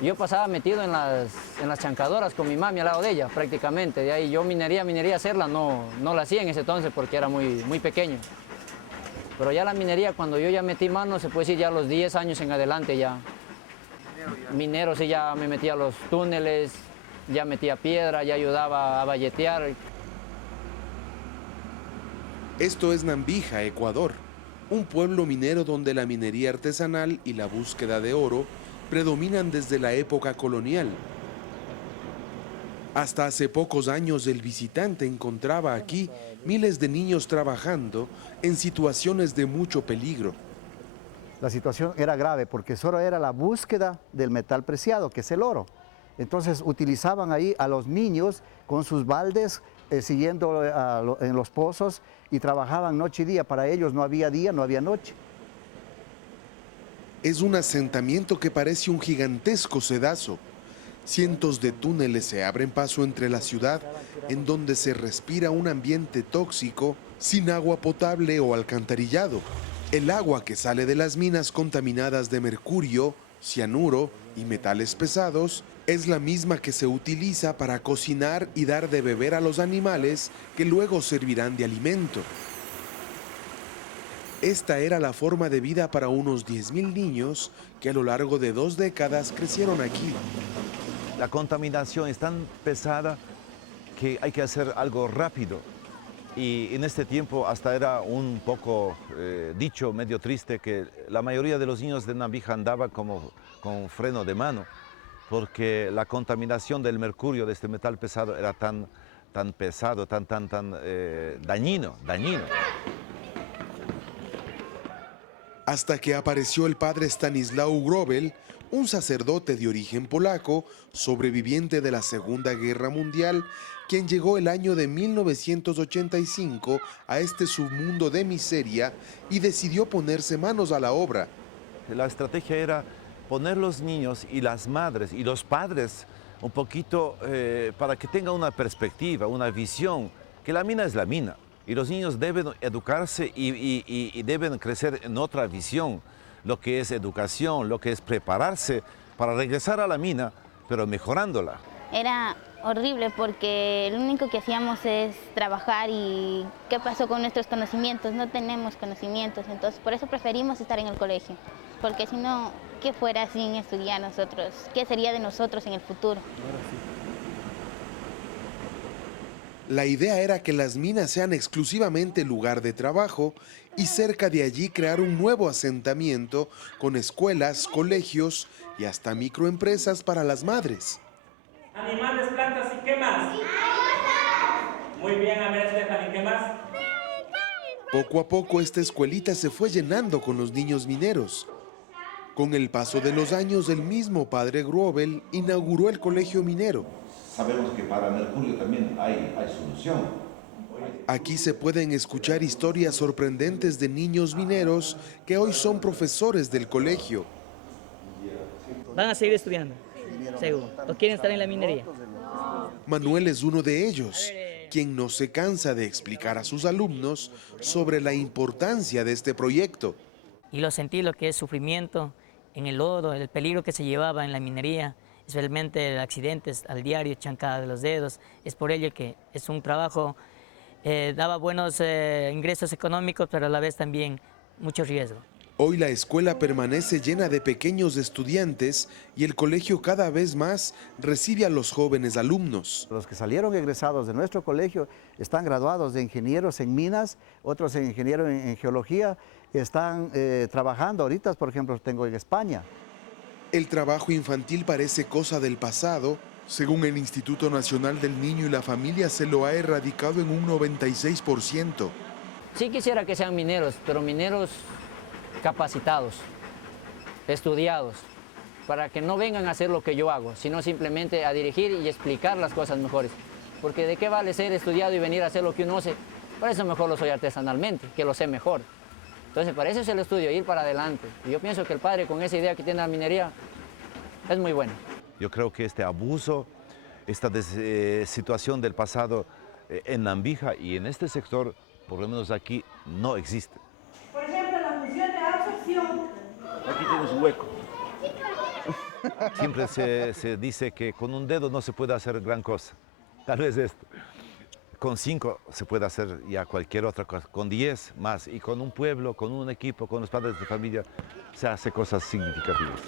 Yo pasaba metido en las chancadoras con mi mami al lado de ella, prácticamente. De ahí yo minería hacerla, no la hacía en ese entonces porque era muy pequeño. Pero ya la minería, cuando yo ya metí mano, se puede decir ya a los 10 años en adelante ya. Minero, sí, ya me metía a los túneles, ya metía piedra, ya ayudaba a valletear. Esto es Nambija, Ecuador, un pueblo minero donde la minería artesanal y la búsqueda de oro predominan desde la época colonial. Hasta hace pocos años el visitante encontraba aquí miles de niños trabajando en situaciones de mucho peligro. La situación era grave porque solo era la búsqueda del metal preciado, que es el oro. Entonces utilizaban ahí a los niños con sus baldes, siguiendo en los pozos y trabajaban noche y día. Para ellos no había día, no había noche. Es un asentamiento que parece un gigantesco sedazo. Cientos de túneles se abren paso entre la ciudad, en donde se respira un ambiente tóxico, sin agua potable o alcantarillado. El agua que sale de las minas contaminadas de mercurio, cianuro y metales pesados es la misma que se utiliza para cocinar y dar de beber a los animales que luego servirán de alimento. Esta era la forma de vida para unos 10.000 niños que a lo largo de 2 décadas crecieron aquí. La contaminación es tan pesada que hay que hacer algo rápido. Y en este tiempo hasta era un poco dicho, medio triste, que la mayoría de los niños de Nambija andaba como con freno de mano, porque la contaminación del mercurio, de este metal pesado, era tan pesado, tan dañino. Hasta que apareció el padre Stanislaw Grobel, un sacerdote de origen polaco, sobreviviente de la Segunda Guerra Mundial, quien llegó el año de 1985 a este submundo de miseria y decidió ponerse manos a la obra. La estrategia era poner los niños y las madres y los padres un poquito para que tengan una perspectiva, una visión, que la mina es la mina. Y los niños deben educarse y deben crecer en otra visión, lo que es educación, lo que es prepararse para regresar a la mina, pero mejorándola. Era horrible porque lo único que hacíamos es trabajar y ¿qué pasó con nuestros conocimientos? No tenemos conocimientos, entonces por eso preferimos estar en el colegio, porque si no, ¿qué fuera sin estudiar nosotros? ¿Qué sería de nosotros en el futuro? La idea era que las minas sean exclusivamente lugar de trabajo y cerca de allí crear un nuevo asentamiento con escuelas, colegios y hasta microempresas para las madres. Animales, plantas y qué más. Muy bien, a ver, Stephanie, ¿qué más? Poco a poco esta escuelita se fue llenando con los niños mineros. Con el paso de los años, el mismo padre Grobel inauguró el colegio minero. Sabemos que para mercurio también hay solución. Aquí se pueden escuchar historias sorprendentes de niños mineros que hoy son profesores del colegio. Van a seguir estudiando, seguro, o quieren estar en la minería. Manuel es uno de ellos, quien no se cansa de explicar a sus alumnos sobre la importancia de este proyecto. Y lo sentí lo que es sufrimiento en el lodo, el peligro que se llevaba en la minería, especialmente accidentes al diario, chancada de los dedos. Es por ello que es un trabajo, daba buenos ingresos económicos, pero a la vez también mucho riesgo. Hoy la escuela permanece llena de pequeños estudiantes y el colegio cada vez más recibe a los jóvenes alumnos. Los que salieron egresados de nuestro colegio están graduados de ingenieros en minas, otros en ingenieros en geología, están trabajando ahorita, por ejemplo, tengo en España. El trabajo infantil parece cosa del pasado. Según el Instituto Nacional del Niño y la Familia, se lo ha erradicado en un 96%. Sí quisiera que sean mineros, pero mineros capacitados, estudiados, para que no vengan a hacer lo que yo hago, sino simplemente a dirigir y explicar las cosas mejores. Porque de qué vale ser estudiado y venir a hacer lo que uno hace, para eso mejor lo soy artesanalmente, que lo sé mejor. Entonces, para eso es el estudio, ir para adelante. Y yo pienso que el padre, con esa idea que tiene la minería, es muy bueno. Yo creo que este abuso, esta situación del pasado en Nambija y en este sector, por lo menos aquí, no existe. Por ejemplo, la función de absorción. Aquí tienes un hueco. Siempre se dice que con un dedo no se puede hacer gran cosa. Tal vez esto. Con 5 se puede hacer ya cualquier otra cosa. Con 10 más. Y con un pueblo, con un equipo, con los padres de familia, se hace cosas significativas.